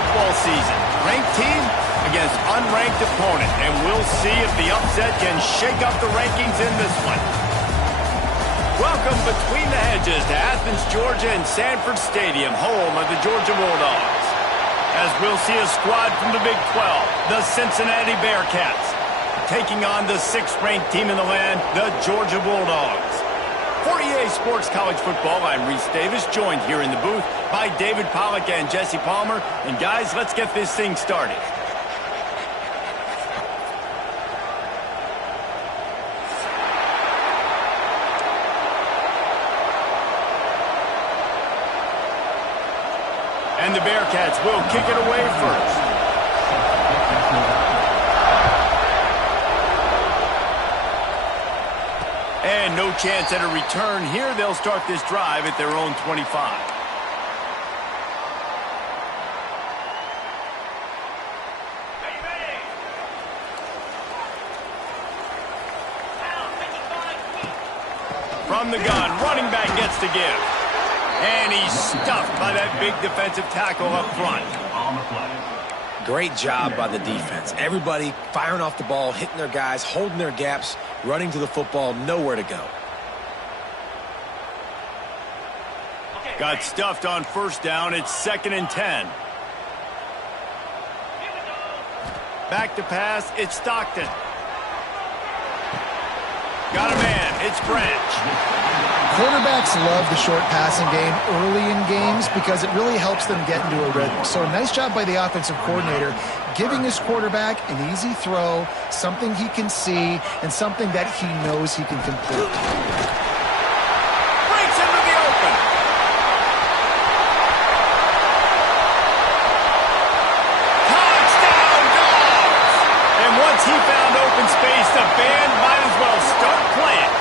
football season. Ranked team against unranked opponent, and we'll see if the upset can shake up the rankings in this one. Welcome between the hedges to Athens, Georgia and Sanford Stadium, home of the Georgia Bulldogs. As we'll see a squad from the Big 12, the Cincinnati Bearcats, taking on the 6th-ranked team in the land, the Georgia Bulldogs. For EA Sports College Football, I'm Reese Davis, joined here in the booth by David Pollack and Jesse Palmer. And guys, let's get this thing started. And the Bearcats will kick it away first. And no chance at a return here. They'll start this drive at their own 25. From the gun, running back gets to give. And he's stuffed by that big defensive tackle up front. Great job by the defense. Everybody firing off the ball, hitting their guys, holding their gaps, running to the football, nowhere to go. Got stuffed on first down. It's 2nd and 10. Back to pass. It's Stockton. Got a man. It's Branch. Quarterbacks love the short passing game early in games because it really helps them get into a rhythm. So nice job by the offensive coordinator giving his quarterback an easy throw, something he can see, and something that he knows he can complete. Breaks into the open. Touchdown, Dogs! And once he found open space, the band might as well start playing.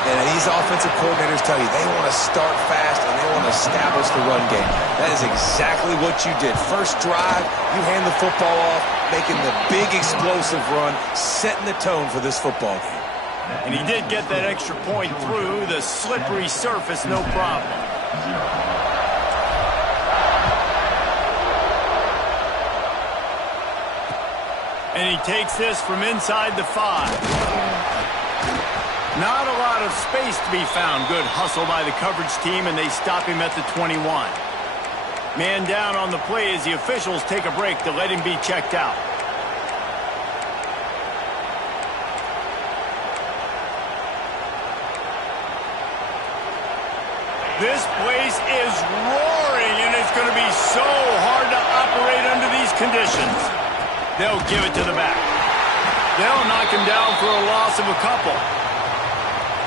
And these offensive coordinators tell you they want to start fast and they want to establish the run game. That is exactly what you did. First drive, you hand the football off, making the big explosive run, setting the tone for this football game. And he did get that extra point through the slippery surface, no problem. And he takes this from inside the 5. Not a lot of space to be found. Good hustle by the coverage team, and they stop him at the 21. Man down on the play as the officials take a break to let him be checked out. This place is roaring, and it's going to be so hard to operate under these conditions. They'll give it to the back. They'll knock him down for a loss of a couple.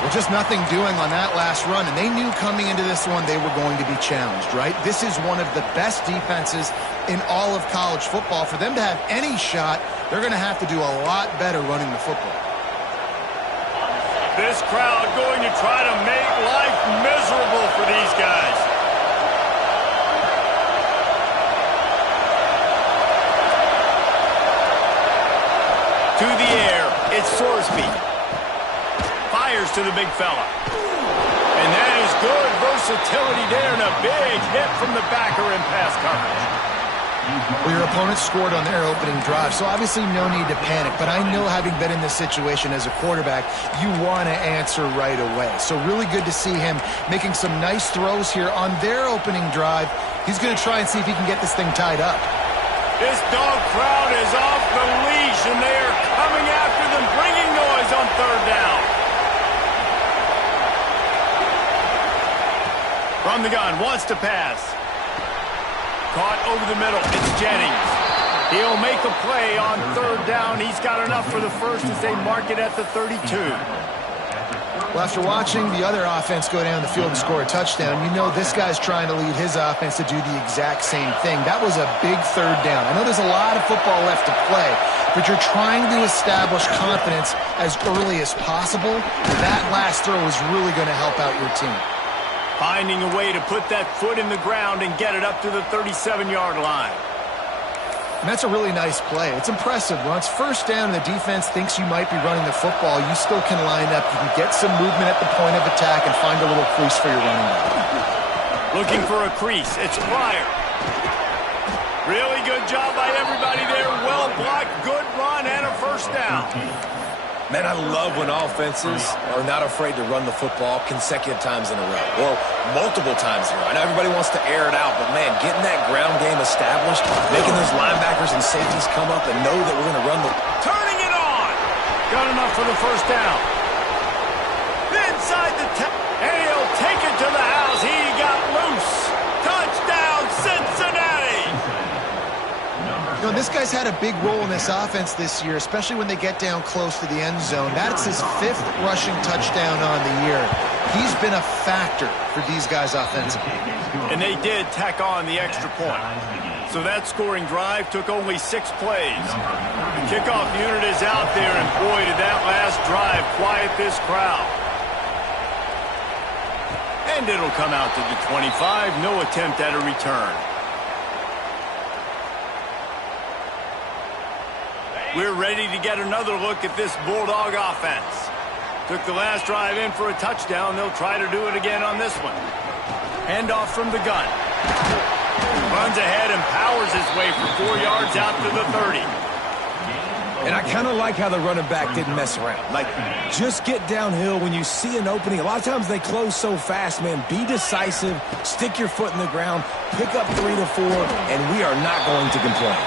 Well, just nothing doing on that last run, and they knew coming into this one they were going to be challenged, right? This is one of the best defenses in all of college football. For them to have any shot, they're going to have to do a lot better running the football. This crowd going to try to make life miserable for these guys. To the air, it's Sorsby. Fires to the big fella. And that is good versatility there, and a big hit from the backer in pass coverage. Well, your opponent scored on their opening drive, so obviously no need to panic. But I know, having been in this situation as a quarterback, you want to answer right away. So really good to see him making some nice throws here on their opening drive. He's going to try and see if he can get this thing tied up. This dog crowd is off the leash, and they are coming after them, bringing noise on third down. From the gun, wants to pass. Caught over the middle, it's Jennings. He'll make a play on third down. He's got enough for the first as they mark it at the 32. Well, after watching the other offense go down the field and score a touchdown, you know this guy's trying to lead his offense to do the exact same thing. That was a big third down. I know there's a lot of football left to play, but you're trying to establish confidence as early as possible. That last throw is really going to help out your team. Finding a way to put that foot in the ground and get it up to the 37-yard line. And that's a really nice play. It's impressive. Once first down and the defense thinks you might be running the football, you still can line up. You can get some movement at the point of attack and find a little crease for your running back. Looking for a crease. It's Pryor. Really good job by everybody there. Well blocked, good run, and a first down. Man, I love when offenses are not afraid to run the football consecutive times in a row or multiple times in a row. I know everybody wants to air it out, but, man, getting that ground game established, making those linebackers and safeties come up and know that we're going to run the... Turning it on! Got enough for the first down. Inside the 10, and he'll take it to the house. He got loose. Touchdown, Cincinnati! You know, this guy's had a big role in this offense this year, especially when they get down close to the end zone. That's his 5th rushing touchdown on the year. He's been a factor for these guys offensively. And they did tack on the extra point. So that scoring drive took only 6 plays. The kickoff unit is out there, and boy, did that last drive quiet this crowd. And it'll come out to the 25. No attempt at a return. We're ready to get another look at this Bulldog offense. Took the last drive in for a touchdown. They'll try to do it again on this one. Handoff from the gun. Runs ahead and powers his way for 4 yards out to the 30. And I kind of like how the running back didn't mess around. Like, just get downhill when you see an opening. A lot of times they close so fast, man. Be decisive, stick your foot in the ground, pick up 3 to 4, and we are not going to complain.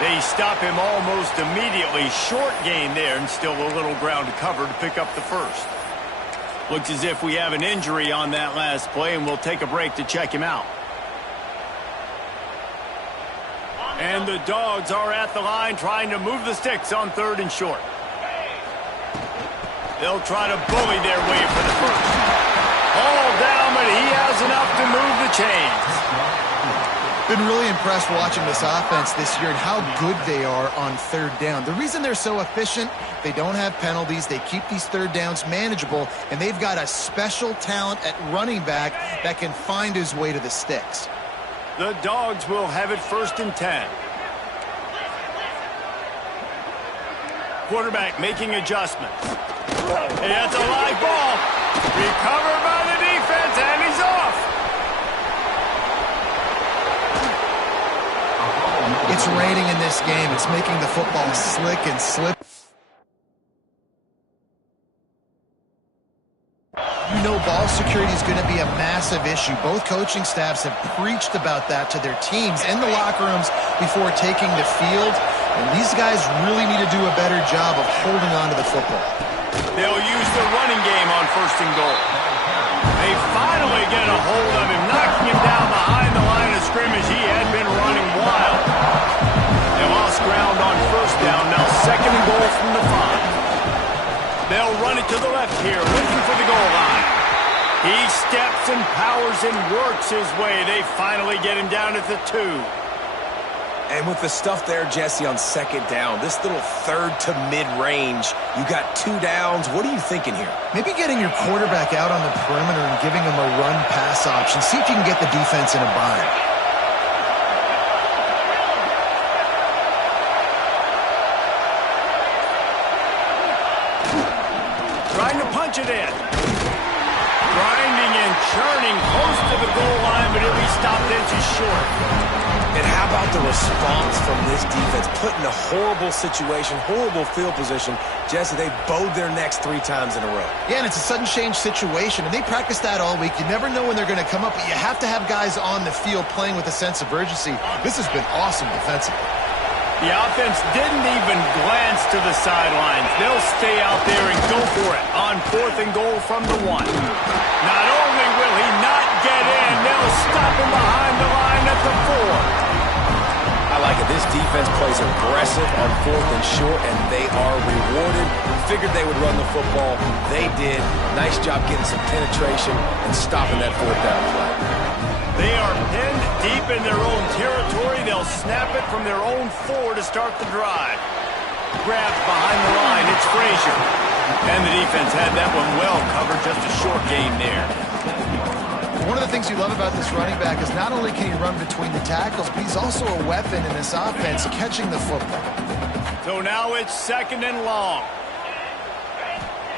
They stop him almost immediately. Short gain there, and still a little ground to cover to pick up the first. Looks as if we have an injury on that last play, and we'll take a break to check him out. And the Dogs are at the line trying to move the sticks on 3rd and short. They'll try to bully their way for the first. All down, but he has enough to move the chains. Been really impressed watching this offense this year and how good they are on 3rd down. The reason they're so efficient, they don't have penalties. They keep these 3rd downs manageable, and they've got a special talent at running back that can find his way to the sticks. The Dogs will have it 1st and 10. Quarterback making adjustments. Hey, that's a live ball. Recovered by the defense, and he's off. It's raining in this game. It's making the football slick and slip. You know ball security is going to be a massive issue. Both coaching staffs have preached about that to their teams in the locker rooms before taking the field. And these guys really need to do a better job of holding on to the football. They'll use the running game on 1st and goal. They finally get a hold of him, knocking him down behind the line of scrimmage. He had been running wild. They lost ground on 1st down. Now 2nd and goal from the 5. They'll run it to the left here, looking for the goal line. He steps and powers and works his way. They finally get him down at the 2. And with the stuff there, Jesse, on 2nd down, this little 3rd to mid-range, you got 2 downs. What are you thinking here? Maybe getting your quarterback out on the perimeter and giving him a run-pass option. See if you can get the defense in a bind. Trying to punch it in. Grinding and churning close to the goal line, but he'll be stopped inches short. And how about the response from this defense? Put in a horrible situation, horrible field position. Jesse, they bowed their necks 3 times in a row. Yeah, and it's a sudden change situation, and they practice that all week. You never know when they're going to come up, but you have to have guys on the field playing with a sense of urgency. This has been awesome defensively. The offense didn't even glance to the sidelines. They'll stay out there and go for it on 4th and goal from the 1. Not only will he not get in, they'll stop him behind the line at the 4. I like it. This defense plays aggressive on 4th and short, and they are rewarded. Figured they would run the football. They did. Nice job getting some penetration and stopping that 4th down play. They are pinned deep in their own territory. They'll snap it from their own 4 to start the drive. Grabbed behind the line. It's Frazier. And the defense had that one well covered. Just a short gain there. One of the things you love about this running back is not only can he run between the tackles, but he's also a weapon in this offense, catching the football. So now it's 2nd and long.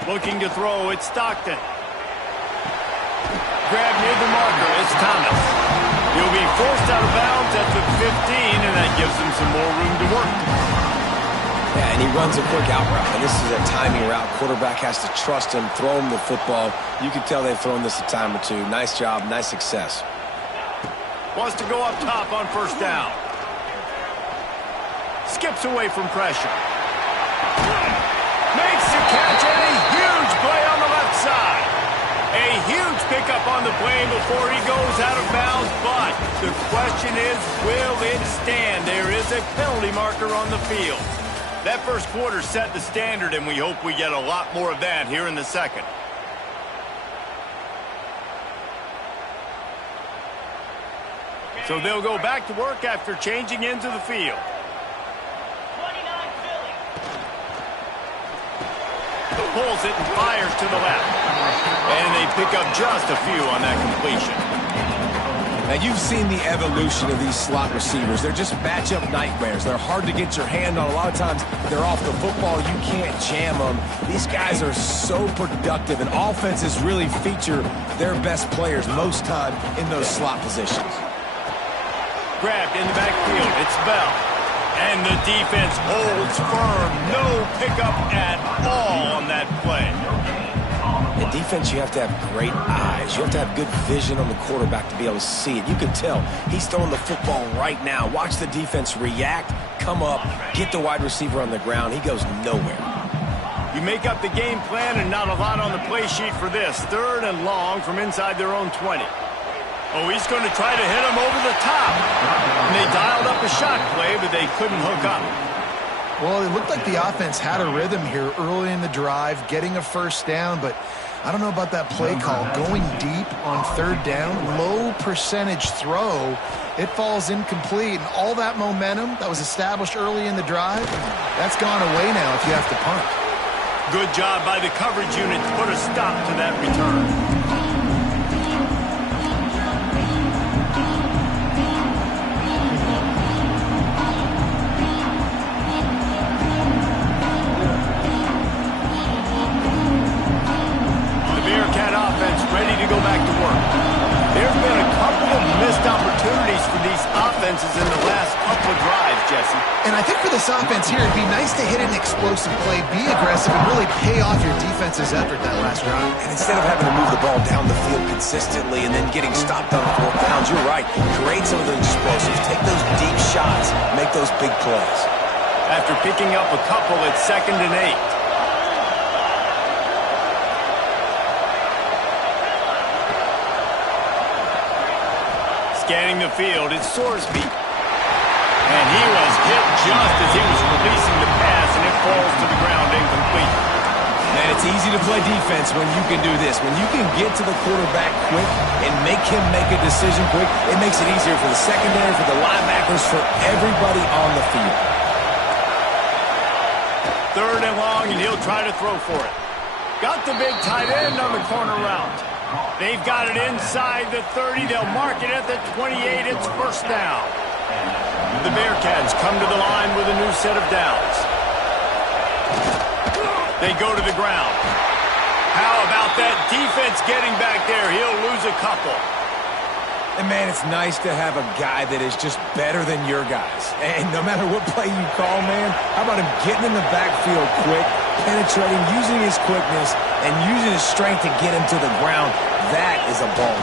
Looking to throw, it's Stockton. Grab near the marker, it's Thomas. He'll be forced out of bounds at the and that gives them some more room to work. Yeah, and he runs a quick out route, and this is a timing route. Quarterback has to trust him, throw him the football. You can tell they've thrown this a time or two. Nice job, nice success. Wants to go up top on first down. Skips away from pressure. Makes the catch, and a huge play on the left side. A huge pickup on the play before he goes out of bounds, but the question is, will it stand? There is a penalty marker on the field. That first quarter set the standard, and we hope we get a lot more of that here in the second. So they'll go back to work after changing into the field. Pulls it and fires to the left. And they pick up just a few on that completion. Now, you've seen the evolution of these slot receivers. They're just matchup nightmares. They're hard to get your hand on. A lot of times, they're off the football. You can't jam them. These guys are so productive, and offenses really feature their best players most time in those slot positions. Grabbed in the backfield. It's Bell. And the defense holds firm. No pickup at all on that play. In defense, you have to have great eyes. You have to have good vision on the quarterback to be able to see it. You can tell he's throwing the football right now. Watch the defense react, come up, get the wide receiver on the ground. He goes nowhere. You make up the game plan and not a lot on the play sheet for this. 3rd and long from inside their own 20. Oh, he's going to try to hit him over the top. And they dialed up a shot play, but they couldn't hook up. Well, it looked like the offense had a rhythm here early in the drive, getting a first down, but I don't know about that play call. Going deep on 3rd down, low percentage throw, it falls incomplete, and all that momentum that was established early in the drive, that's gone away now if you have to punt. Good job by the coverage unit to put a stop to that return. Ready to go back to work. There's been a couple of missed opportunities for these offenses in the last couple of drives, Jesse. And I think for this offense here, it'd be nice to hit an explosive play, be aggressive, and really pay off your defense's effort that last drive. And instead of having to move the ball down the field consistently and then getting stopped on 4th downs, you're right. Create some of those explosives. Take those deep shots. Make those big plays. After picking up a couple, it's 2nd and 8. Scanning the field, it's Sorsby. And he was hit just as he was releasing the pass, and it falls to the ground incomplete. Man, it's easy to play defense when you can do this. When you can get to the quarterback quick and make him make a decision quick, it makes it easier for the secondary, for the linebackers, for everybody on the field. 3rd and long, and he'll try to throw for it. Got the big tight end on the corner route. They've got it inside the 30. They'll mark it at the 28. It's first down. The Bearcats come to the line with a new set of downs. They go to the ground. How about that defense getting back there? He'll lose a couple. And, man, it's nice to have a guy that is just better than your guys. And no matter what play you call, man, how about him getting in the backfield quick, penetrating, using his quickness, and using his strength to get him to the ground? That is a ball.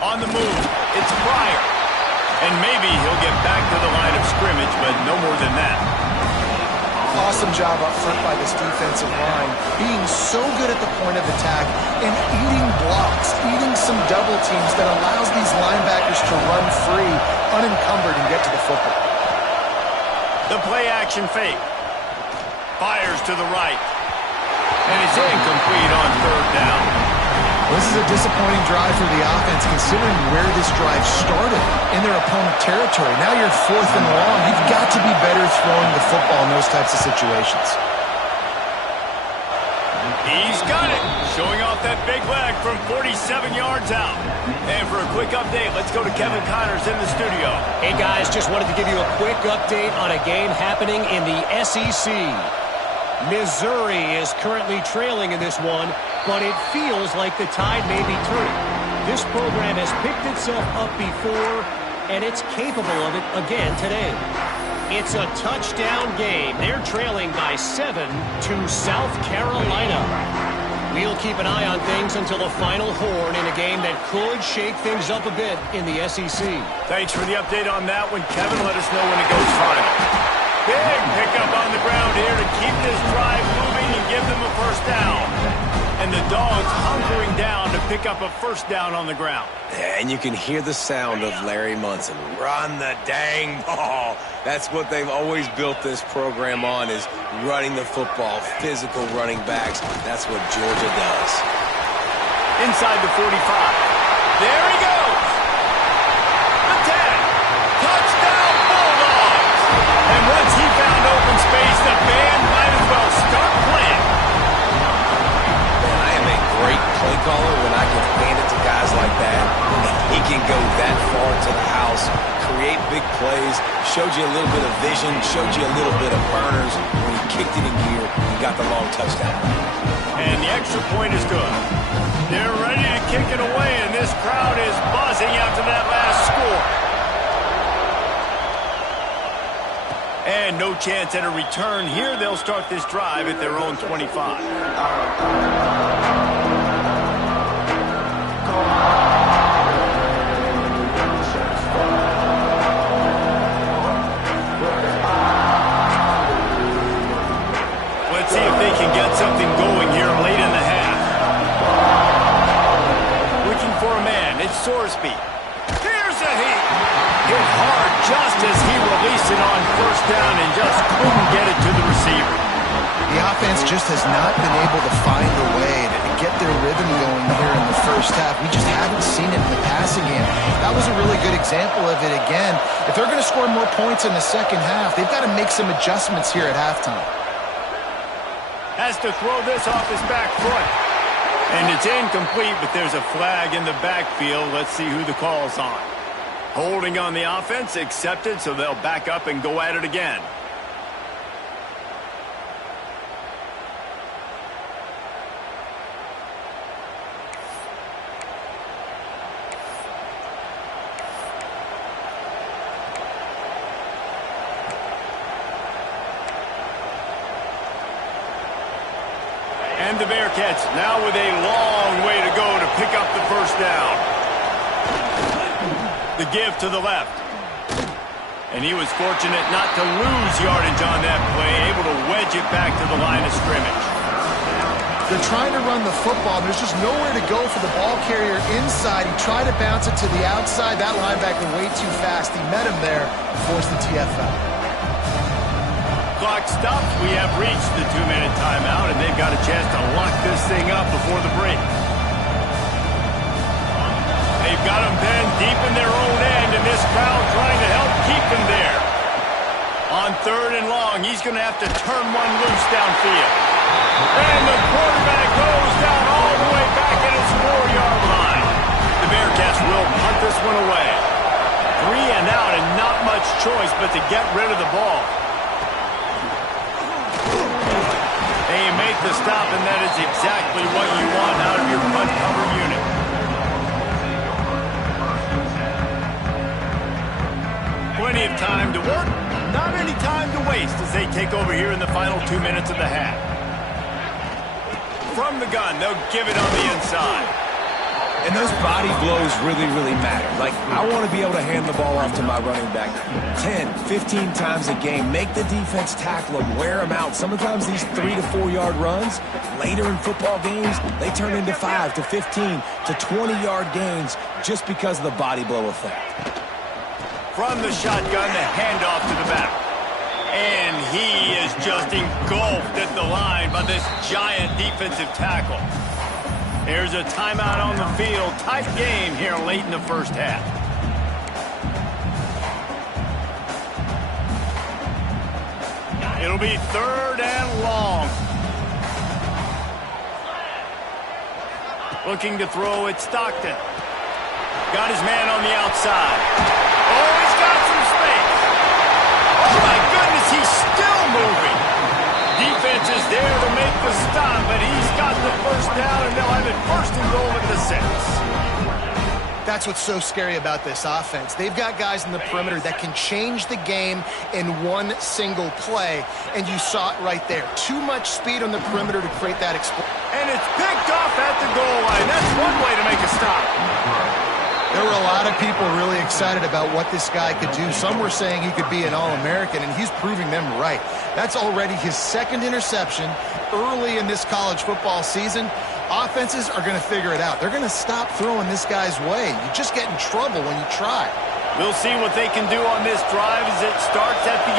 On the move, it's Pryor. And maybe he'll get back to the line of scrimmage, but no more than that. Awesome job up front by this defensive line, being so good at the point of attack and eating blocks, eating some double teams that allows these linebackers to run free, unencumbered, and get to the football. The play action fake. Fires to the right. And it's incomplete on 3rd down. This is a disappointing drive for the offense considering where this drive started in their opponent territory. Now you're 4th and long. You've got to be better throwing the football in those types of situations. He's got it. Showing off that big leg from 47 yards out. And for a quick update, let's go to Kevin Connors in the studio. Hey, guys, just wanted to give you a quick update on a game happening in the SEC. Missouri is currently trailing in this one, but it feels like the tide may be turning. This program has picked itself up before, and it's capable of it again today. It's a touchdown game. They're trailing by 7 to South Carolina. We'll keep an eye on things until the final horn in a game that could shake things up a bit in the SEC. Thanks for the update on that one, Kevin. Let us know when it goes final. Big pickup on the ground here to keep this drive moving and give them a first down. And the Dogs hunkering down to pick up a first down on the ground. Yeah, and you can hear the sound of Larry Munson. Run the dang ball. That's what they've always built this program on, is running the football, physical running backs. That's what Georgia does. Inside the 45. There he goes. The 10. Touchdown Bulldogs. And once he found open space, the band might as well start playing. Great play caller when I can hand it to guys like that. He can go that far to the house, create big plays, showed you a little bit of vision, showed you a little bit of burners. When he kicked it in gear, he got the long touchdown. And the extra point is good. They're ready to kick it away, and this crowd is buzzing after that last score. And no chance at a return here. They'll start this drive at their own 25. Let's see if they can get something going here late in the half. Looking for a man. It's Sorsby. Here's a hit. Hit hard just as he released it on first down and just couldn't get it to the receiver. The offense just has not been able to find a way to get their rhythm going here in the first half. We just haven't seen it in the passing game. That was a really good example of it again. If they're going to score more points in the second half, they've got to make some adjustments here at halftime. Has to throw this off his back foot. And it's incomplete, but there's a flag in the backfield. Let's see who the call's on. Holding on the offense, accepted, so they'll back up and go at it again. And the Bearcats now with a long way to go to pick up the first down. The give to the left. And he was fortunate not to lose yardage on that play, able to wedge it back to the line of scrimmage. They're trying to run the football. There's just nowhere to go for the ball carrier inside. He tried to bounce it to the outside. That linebacker way too fast. He met him there, forced the TFL. Clock stops. We have reached the 2-minute timeout, and they've got a chance to lock this thing up before the break. They've got them pinned deep in their own end, and this crowd trying to help keep them there. On 3rd and long, he's going to have to turn one loose downfield. And the quarterback goes down all the way back at his 4-yard line. The Bearcats will punt this one away. 3 and out, and not much choice but to get rid of the ball. They make the stop, and that is exactly what you want out of your punt cover unit. Plenty of time to work, not any time to waste as they take over here in the final 2 minutes of the half. From the gun, they'll give it on the inside. And those body blows really, really matter. Like, I want to be able to hand the ball off to my running back 10, 15 times a game. Make the defense tackle them, wear them out. Sometimes these 3 to 4 yard runs, later in football games, they turn into 5 to 15 to 20 yard gains just because of the body blow effect. From the shotgun, the handoff to the back. And he is just engulfed at the line by this giant defensive tackle. There's a timeout on the field. Tight game here late in the first half. It'll be 3rd and long. Looking to throw at Stockton. Got his man on the outside. Oh, he's got some space. Oh, my goodness, he's still moving. Defense is there to make the stop, but he's got the first down, and they'll have it 1st and goal at the 6. That's what's so scary about this offense. They've got guys in the perimeter that can change the game in one single play, and you saw it right there. Too much speed on the perimeter to create that explosion. And it's picked off at the goal line. That's one way to make a stop. There were a lot of people really excited about what this guy could do. Some were saying he could be an All-American, and he's proving them right. That's already his second interception early in this college football season. Offenses are going to figure it out. They're going to stop throwing this guy's way. You just get in trouble when you try. We'll see what they can do on this drive as it starts at the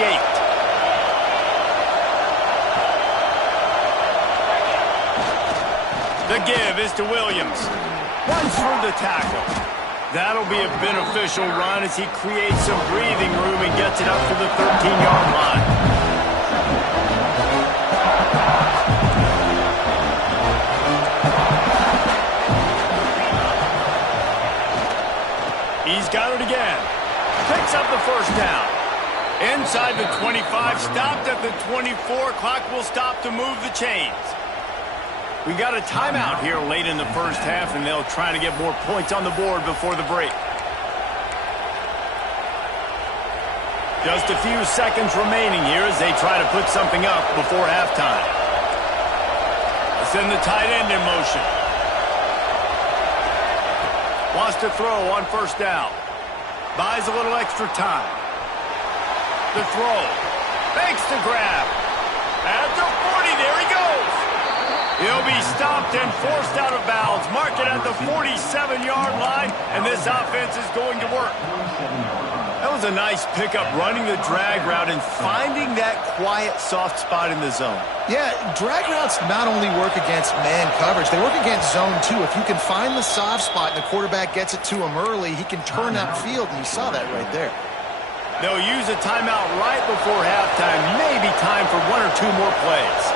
8. The give is to Williams. Runs through the tackle. That'll be a beneficial run as he creates some breathing room and gets it up to the 13-yard line. He's got it again. Picks up the first down. Inside the 25, stopped at the 24. Clock will stop to move the chains. We got a timeout here late in the first half, and they'll try to get more points on the board before the break. Just a few seconds remaining here as they try to put something up before halftime. Let's send the tight end in motion. Wants to throw on first down. Buys a little extra time. The throw. Makes the grab. At the 40, there he goes. He'll be stopped and forced out of bounds. Mark it at the 47-yard line, and this offense is going to work. That was a nice pickup, running the drag route and finding that quiet, soft spot in the zone. Yeah, drag routes not only work against man coverage, they work against zone too. If you can find the soft spot and the quarterback gets it to him early, he can turn that field, and you saw that right there. They'll use a timeout right before halftime. Maybe time for one or two more plays.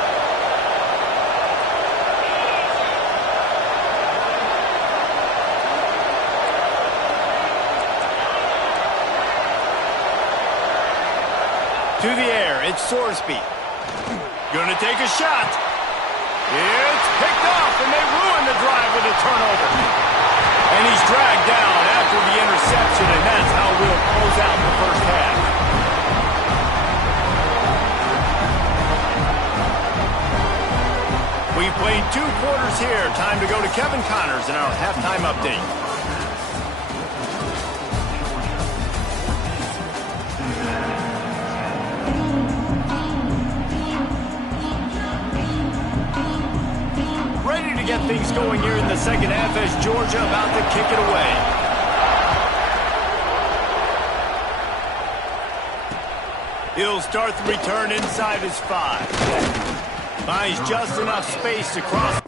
To the air, it's Sorsby. Gonna take a shot. It's picked off, and they ruin the drive with a turnover. And he's dragged down after the interception, and that's how we'll close out the first half. We've played 2 quarters here. Time to go to Kevin Connors in our halftime update. Ready to get things going here in the second half as Georgia about to kick it away. He'll start the return inside his 5. Finds just enough space to cross.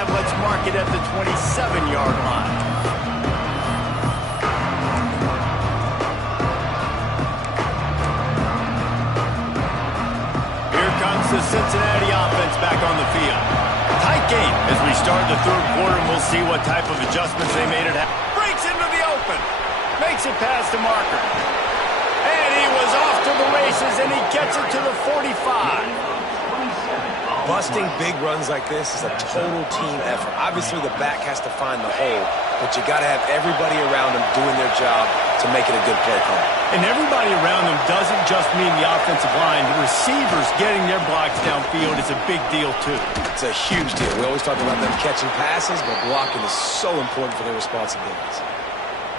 Let's mark it at the 27-yard line. Here comes the Cincinnati offense back on the field. Tight game as we start the third quarter, and we'll see what type of adjustments they made it happen. Breaks into the open. Makes it past the marker. And he was off to the races, and he gets it to the 45. Busting big runs like this is a total team effort. Obviously, the back has to find the hole, but you got to have everybody around them doing their job to make it a good play call. And everybody around them doesn't just mean the offensive line. The receivers getting their blocks downfield is a big deal, too. It's a huge deal. We always talk about them catching passes, but blocking is so important for their responsibilities.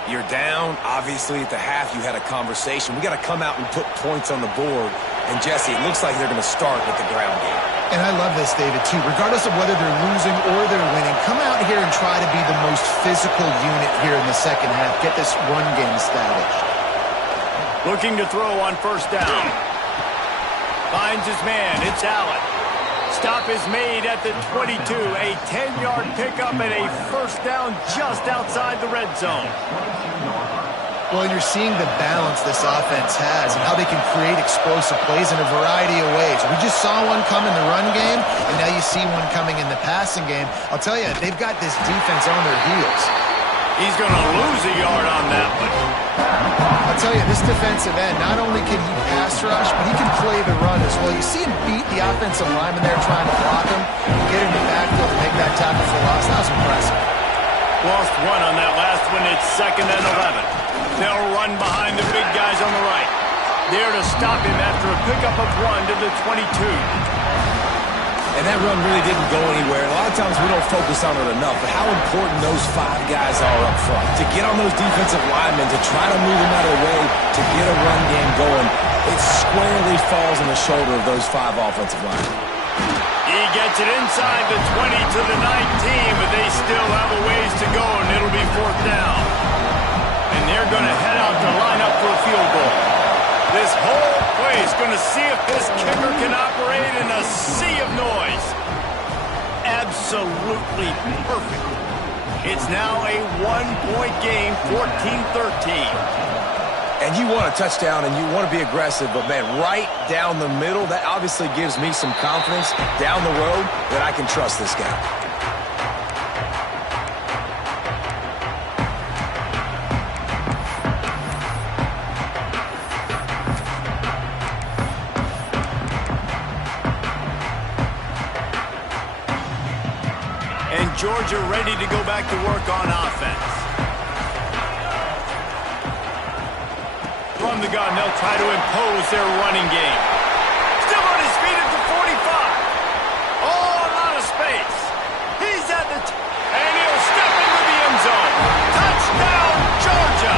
You're down. Obviously, at the half, you had a conversation. We got to come out and put points on the board. And, Jesse, it looks like they're going to start with the ground game. And I love this, David, too. Regardless of whether they're losing or they're winning, come out here and try to be the most physical unit here in the second half. Get this run game established. Looking to throw on first down. Finds his man. It's Allen. Stop is made at the 22. A 10-yard pickup and a first down just outside the red zone. Well, you're seeing the balance this offense has and how they can create explosive plays in a variety of ways. We just saw one come in the run game, and now you see one coming in the passing game. I'll tell you, they've got this defense on their heels. He's going to lose a yard on that one. I'll tell you, this defensive end, not only can he pass rush, but he can play the run as well. You see him beat the offensive lineman there trying to block him, get in the backfield and make that tackle for loss. That was impressive. Lost one on that last one. It's 2nd and 11. They'll run behind the big guys on the right. There to stop him after a pickup of 1 to the 22. And that run really didn't go anywhere. A lot of times we don't focus on it enough, but how important those 5 guys are up front. To get on those defensive linemen, to try to move them out of the way, to get a run game going, it squarely falls on the shoulder of those 5 offensive linemen. He gets it inside the 20 to the 19, but they still have a ways to go, and it'll be 4th down. And they're going to head out to line up for a field goal. This whole place going to see if this kicker can operate in a sea of noise. Absolutely perfect. It's now a 1-point game, 14-13. And you want a touchdown and you want to be aggressive, but, man, right down the middle, that obviously gives me some confidence down the road that I can trust this guy. Georgia ready to go back to work on offense. From the gun, they'll try to impose their running game. Still on his feet at the 45. Oh, a lot of space. He's at the... and he'll step into the end zone. Touchdown, Georgia!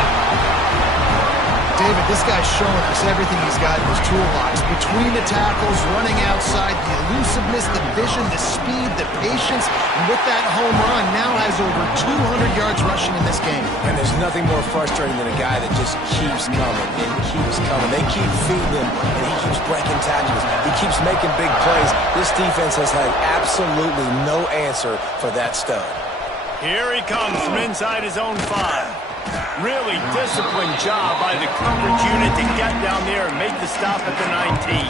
David, this guy's showing us everything he's got in his toolbox. Between the tackles, running outside, the elusiveness, the vision, the speed, the patience, and with that home run, now has over 200 yards rushing in this game. And there's nothing more frustrating than a guy that just keeps coming and keeps coming. They keep feeding him, and he keeps breaking tackles. He keeps making big plays. This defense has had absolutely no answer for that stud. Here he comes from inside his own 5. Really disciplined job by the coverage unit to get down there and make the stop at the 19.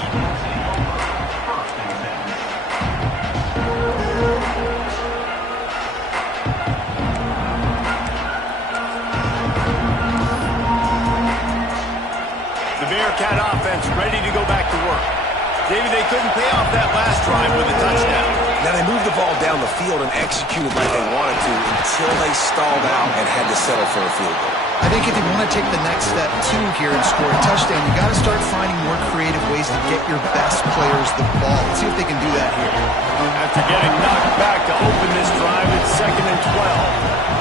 The Bearcat offense ready to go back to work. Maybe they couldn't pay off that last drive with a touchdown. Now, they moved the ball down the field and executed like they wanted to until they stalled out and had to settle for a field goal. I think if you want to take the next step, too, here and score a touchdown, you got to start finding more creative ways to get your best players the ball. Let's see if they can do that here. After getting knocked back to open this drive, it's 2nd and 12.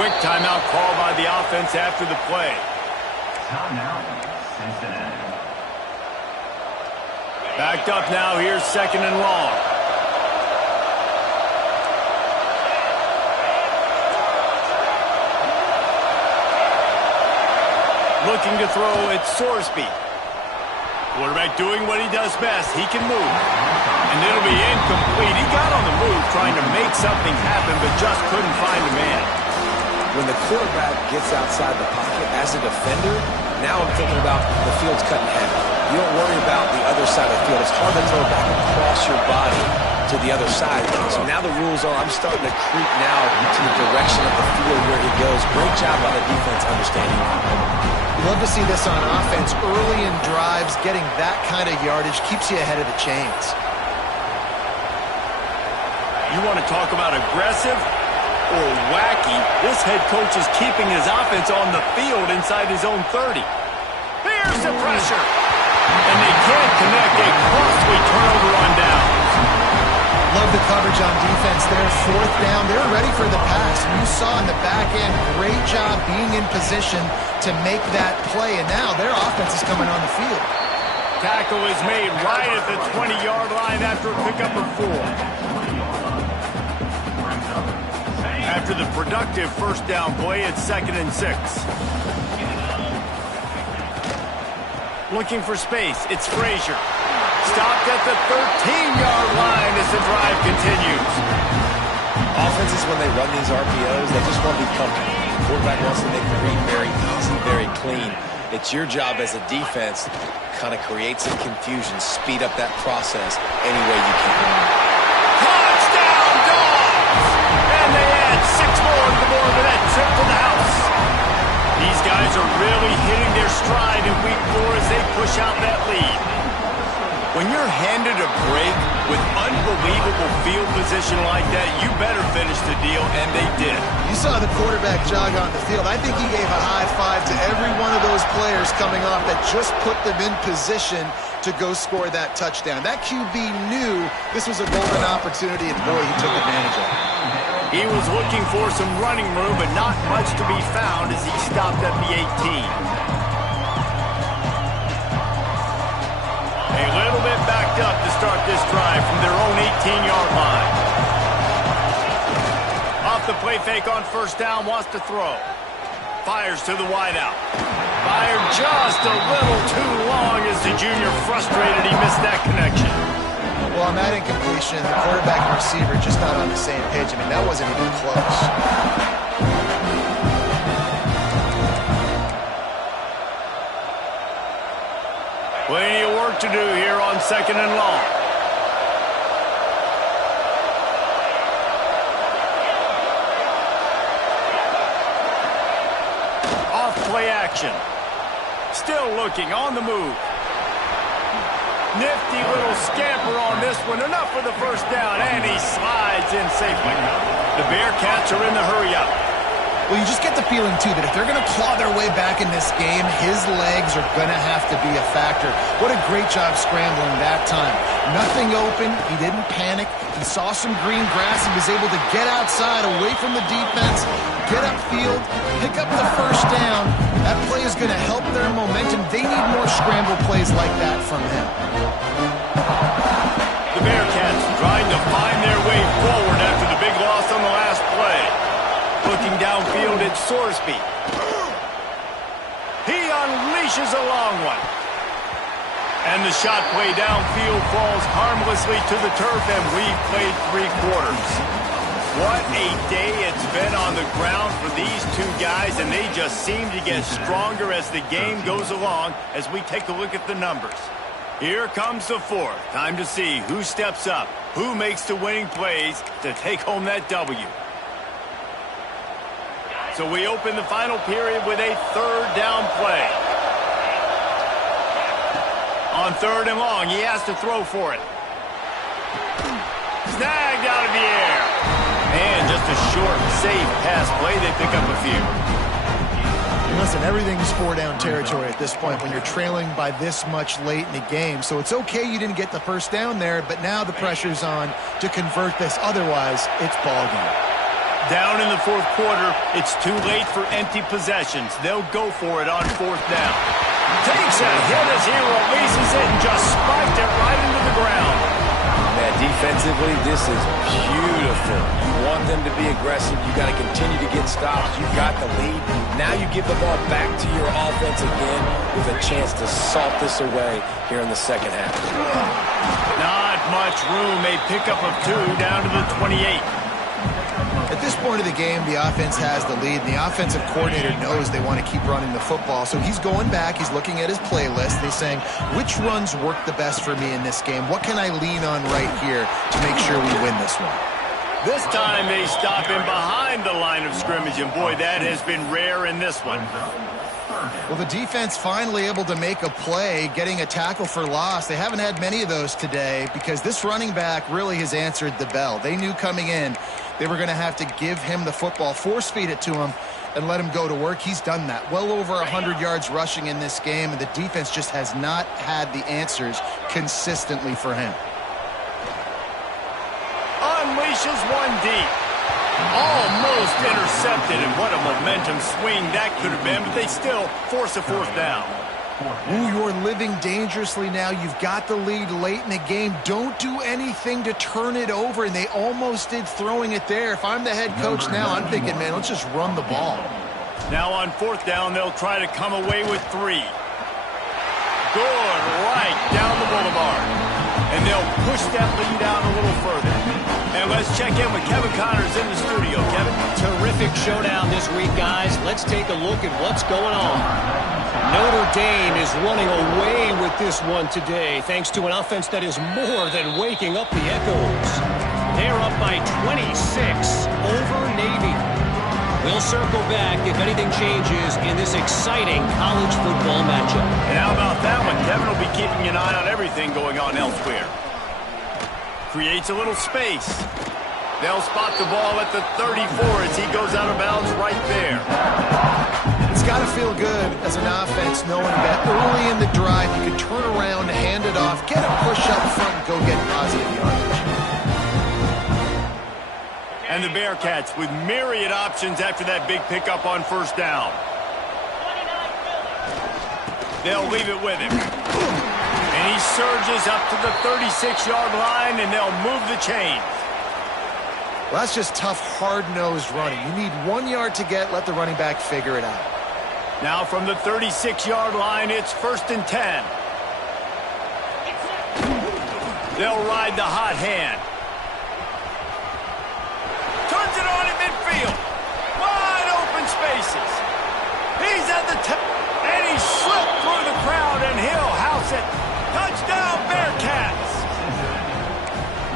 Quick timeout call by the offense after the play. Timeout, Cincinnati. Backed up now. Here's 2nd and long. Looking to throw at Sorsby. Quarterback doing what he does best. He can move. And it'll be incomplete. He got on the move trying to make something happen, but just couldn't find a man. When the quarterback gets outside the pocket as a defender, now I'm thinking about the field's cut in half. You don't worry about the other side of the field. It's hard to throw back across your body to the other side. So now the rules are I'm starting to creep now to the direction of the field where he goes. Great job by the defense understanding that. Love to see this on offense. Early in drives, getting that kind of yardage keeps you ahead of the chains. You want to talk about aggressive or wacky? This head coach is keeping his offense on the field inside his own 30. Here's the pressure. And they can't connect. A costly turnover on downs. Love the coverage on defense there. 4th down. They're ready for the pass. And you saw in the back end, great job being in position to make that play. And now their offense is coming on the field. Tackle is made right at the 20-yard line after a pickup of 4. After the productive first down play, it's 2nd and 6. Looking for space, it's Frazier. Stopped at the 13-yard line as the drive continues. Offenses, when they run these RPOs, they just want to be comfortable. The quarterback wants to make the read very easy, very clean. It's your job as a defense to kind of create some confusion, speed up that process any way you can. Touchdown, Dogs! And they add 6 more to the board with that trip to the house. These guys are really hitting their stride in week 4 as they push out that lead. When you're handed a break with unbelievable field position like that, you better finish the deal, and they did. You saw the quarterback jog on the field. I think he gave a high five to every one of those players coming off that just put them in position to go score that touchdown. That QB knew this was a golden opportunity, and boy, he took advantage of it. He was looking for some running room, but not much to be found as he stopped at the 18. A little bit backed up to start this drive from their own 18-yard line. Off the play fake on first down, wants to throw. Fires to the wideout. Fired just a little too long as the junior frustrated he missed that connection. Well, on that incompletion, the quarterback and receiver just not on the same page. I mean, that wasn't even close. Plenty of work to do here on 2nd and long. Off play action. Still looking on the move. Nifty little scamper on this one. Enough for the first down, and he slides in safely. The Bearcats are in the hurry up. Well, you just get the feeling, too, that if they're going to claw their way back in this game, his legs are going to have to be a factor. What a great job scrambling that time. Nothing open. He didn't panic. He saw some green grass. He was able to get outside, away from the defense, get upfield, pick up the first down. That play is going to help their momentum. They need more scramble plays like that from him. The Bearcats trying to find their way forward after the big loss on the last play. Looking downfield, it's Sorsby. He unleashes a long one. And the shot play downfield falls harmlessly to the turf, and we've played 3 quarters. What a day it's been on the ground for these 2 guys, and they just seem to get stronger as the game goes along as we take a look at the numbers. Here comes the 4th. Time to see who steps up, who makes the winning plays to take home that W. So we open the final period with a 3rd down play. On 3rd and long, he has to throw for it. Snagged out of the air. And just a short, safe pass play. They pick up a few. And listen, everything's 4-down territory at this point when you're trailing by this much late in the game. So it's okay you didn't get the first down there, but now the pressure's on to convert this. Otherwise, it's ball game. Down in the 4th quarter, it's too late for empty possessions. They'll go for it on 4th down. Takes a hit as he releases it and just spiked it right into the ground. Man, defensively, this is beautiful. You want them to be aggressive. You got to continue to get stops. You got the lead. Now you give the ball back to your offense again with a chance to salt this away here in the second half. Not much room. A pickup of 2 down to the 28. At this point of the game, the offense has the lead, and the offensive coordinator knows they want to keep running the football. So he's going back, he's looking at his playlist, and he's saying, which runs work the best for me in this game? What can I lean on right here to make sure we win this one? This time they stop him behind the line of scrimmage, and boy, that has been rare in this one. Well, the defense finally able to make a play, getting a tackle for loss. They haven't had many of those today because this running back really has answered the bell. They knew coming in they were going to have to give him the football, force feed it to him, and let him go to work. He's done that. Well over 100 yards rushing in this game, and the defense just has not had the answers consistently for him. Unleashes one deep. Almost intercepted, and what a momentum swing that could have been, but they still force a 4th down. Ooh, you're living dangerously now. You've got the lead late in the game. Don't do anything to turn it over, and they almost did throwing it there. If I'm the head coach now, I'm thinking, man, let's just run the ball. Now on fourth down, they'll try to come away with 3. Good, right down the boulevard. And they'll push that lead out a little further. And let's check in with Kevin Connors in the studio. Kevin? Terrific showdown this week, guys. Let's take a look at what's going on. Notre Dame is running away with this one today, thanks to an offense that is more than waking up the echoes. They're up by 26 over Navy. We'll circle back if anything changes in this exciting college football matchup. And how about that one? Kevin will be keeping an eye on everything going on elsewhere. Creates a little space. They'll spot the ball at the 34 as he goes out of bounds right there. It's got to feel good as an offense knowing that early in the drive you can turn around, hand it off, get a push up front, and go get positive yardage. And the Bearcats with myriad options after that big pickup on first down. They'll leave it with him. And he surges up to the 36-yard line, and they'll move the chains. Well, that's just tough, hard-nosed running. You need 1 yard to get, let the running back figure it out. Now from the 36-yard line, it's 1st and 10. They'll ride the hot hand. Turns it on in midfield. Wide open spaces. He's at the top, and he slipped through the crowd, and he'll house it. Touchdown, Bearcats.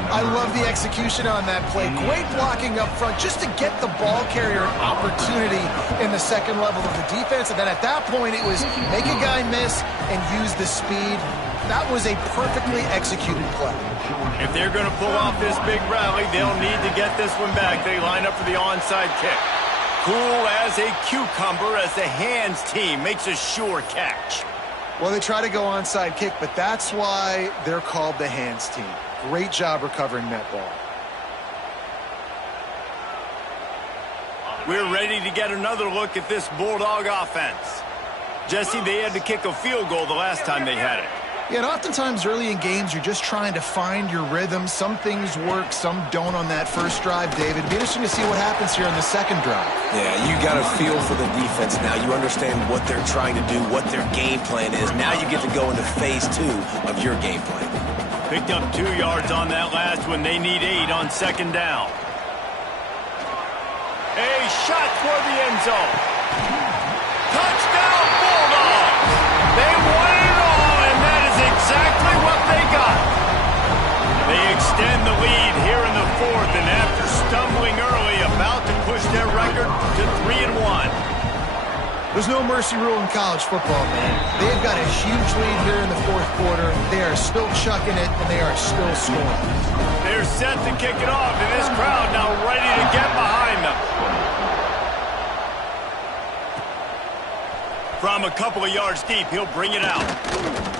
I love the execution on that play. Great blocking up front just to get the ball carrier an opportunity in the second level of the defense. And then at that point, it was make a guy miss and use the speed. That was a perfectly executed play. If they're going to pull off this big rally, they'll need to get this one back. They line up for the onside kick. Cool as a cucumber as the hands team makes a sure catch. Well, they try to go onside kick, but that's why they're called the hands team. Great job recovering that ball. We're ready to get another look at this Bulldog offense. Jesse, they had to kick a field goal the last time they had it. Yeah, and oftentimes early in games, you're just trying to find your rhythm. Some things work, some don't on that first drive, David. It'd be interesting to see what happens here on the second drive. Yeah, you got a feel for the defense now. You understand what they're trying to do, what their game plan is. Now you get to go into phase 2 of your game plan. Picked up 2 yards on that last one. They need 8 on second down. A shot toward the end zone. Touchdown, Bulldogs! They won it all, and that is exactly what they got. They extend the lead here in the 4th, and after stumbling early, about to push their record to 3-1. There's no mercy rule in college football, man. They've got a huge lead here in the 4th quarter. They are still chucking it, and they are still scoring. They're set to kick it off, and this crowd now ready to get behind them. From a couple of yards deep, he'll bring it out.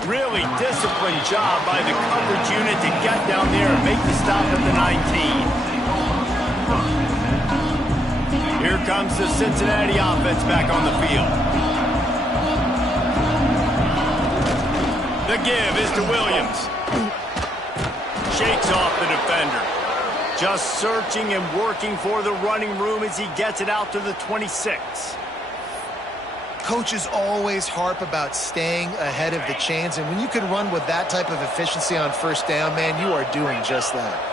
Really disciplined job by the coverage unit to get down there and make the stop at the 19. Here comes the Cincinnati offense back on the field. The give is to Williams. Shakes off the defender. Just searching and working for the running room as he gets it out to the 26. Coaches always harp about staying ahead of the chains, and when you can run with that type of efficiency on first down, man, you are doing just that.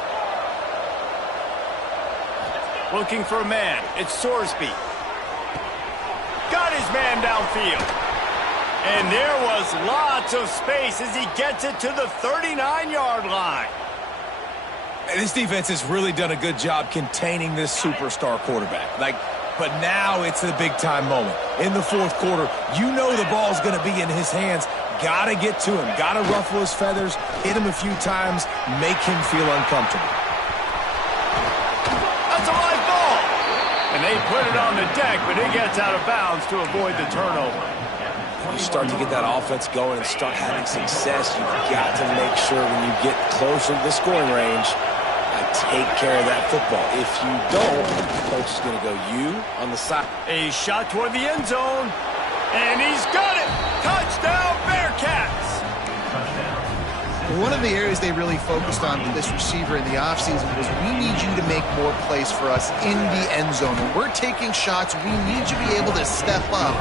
Looking for a man. It's Sorsby. Got his man downfield. And there was lots of space as he gets it to the 39-yard line. And this defense has really done a good job containing this superstar quarterback. But now it's the big-time moment. In the 4th quarter, you know the ball's going to be in his hands. Got to get to him. Got to ruffle his feathers, hit him a few times, make him feel uncomfortable. That's a live ball. And they put it on the deck, but it gets out of bounds to avoid the turnover. You start to get that offense going and start having success, you've got to make sure when you get closer to the scoring range, take care of that football. If you don't, the coach is going to go you on the side. A shot toward the end zone, and he's got it. Touchdown, Bearcats! One of the areas they really focused on with this receiver in the offseason was we need you to make more plays for us in the end zone. When we're taking shots, we need you to be able to step up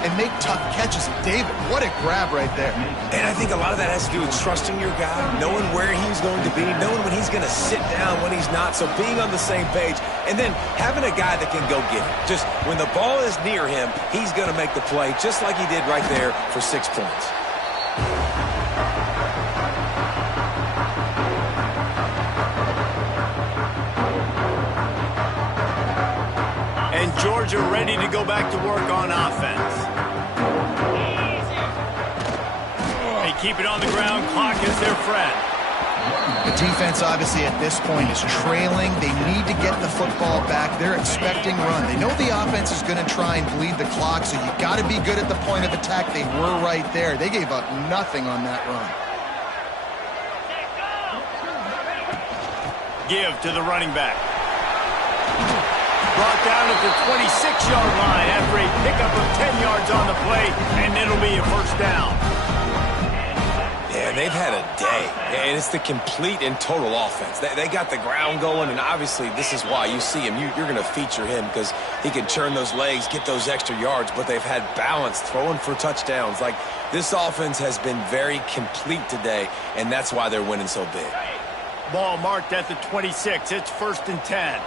and make tough catches. David, what a grab right there. And I think a lot of that has to do with trusting your guy, knowing where he's going to be, knowing when he's going to sit down, when he's not, so being on the same page, and then having a guy that can go get it. Just when the ball is near him, he's going to make the play, just like he did right there for 6 points. And Georgia ready to go back to work on offense. They keep it on the ground. Clock is their friend. The defense, obviously, at this point is trailing. They need to get the football back. They're expecting run. They know the offense is going to try and bleed the clock, so you got to be good at the point of attack. They were right there. They gave up nothing on that run. Give to the running back. Brought down at the 26-yard line after a pickup of 10 yards on the play, and it'll be a first down. Yeah, they've had a day, and it's the complete and total offense. They got the ground going, and obviously this is why you see him. You're going to feature him because he can churn those legs, get those extra yards, but they've had balance, throwing for touchdowns. Like, this offense has been very complete today, and that's why they're winning so big. Ball marked at the 26. It's 1st and 10.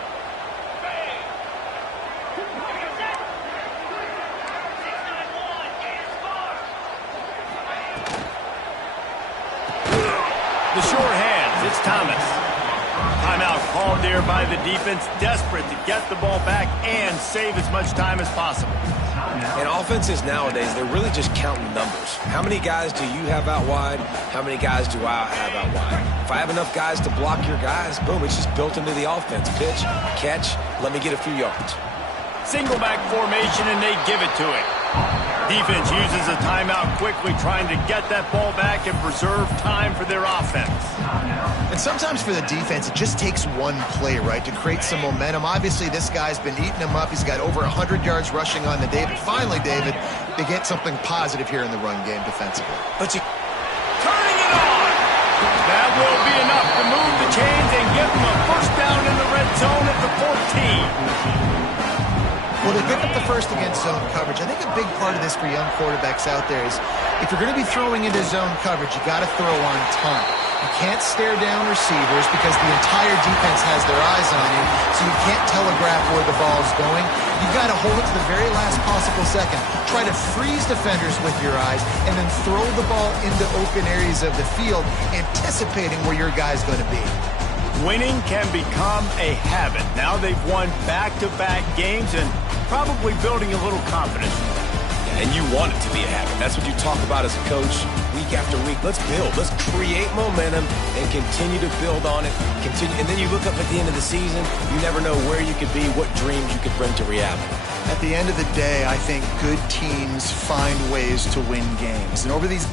The short hands, it's Thomas. Timeout called there by the defense, desperate to get the ball back and save as much time as possible. And offenses nowadays, they're really just counting numbers. How many guys do you have out wide? How many guys do I have out wide? If I have enough guys to block your guys, boom, it's just built into the offense. Pitch, catch, let me get a few yards. Single back formation, and they give it to him. Defense uses a timeout quickly, trying to get that ball back and preserve time for their offense. And sometimes for the defense, it just takes one play, right, to create some momentum. Obviously, this guy's been eating them up. He's got over 100 yards rushing on the day. But finally, David, they get something positive here in the run game defensively. But you... Turning it on! That will be enough to move the chains and give them a first down in the red zone at the 14. Well, they picked up the first against zone coverage. I think a big part of this for young quarterbacks out there is if you're going to be throwing into zone coverage, you got to throw on time. You can't stare down receivers because the entire defense has their eyes on you, so you can't telegraph where the ball's going. You've got to hold it to the very last possible second. Try to freeze defenders with your eyes and then throw the ball into open areas of the field, anticipating where your guy's going to be. Winning can become a habit. Now they've won back-to-back games and probably building a little confidence. And you want it to be a habit. That's what you talk about as a coach week after week. Let's build. Let's create momentum and continue to build on it. Continue, and then you look up at the end of the season, you never know where you could be, what dreams you could bring to reality. At the end of the day, I think good teams find ways to win games. And over these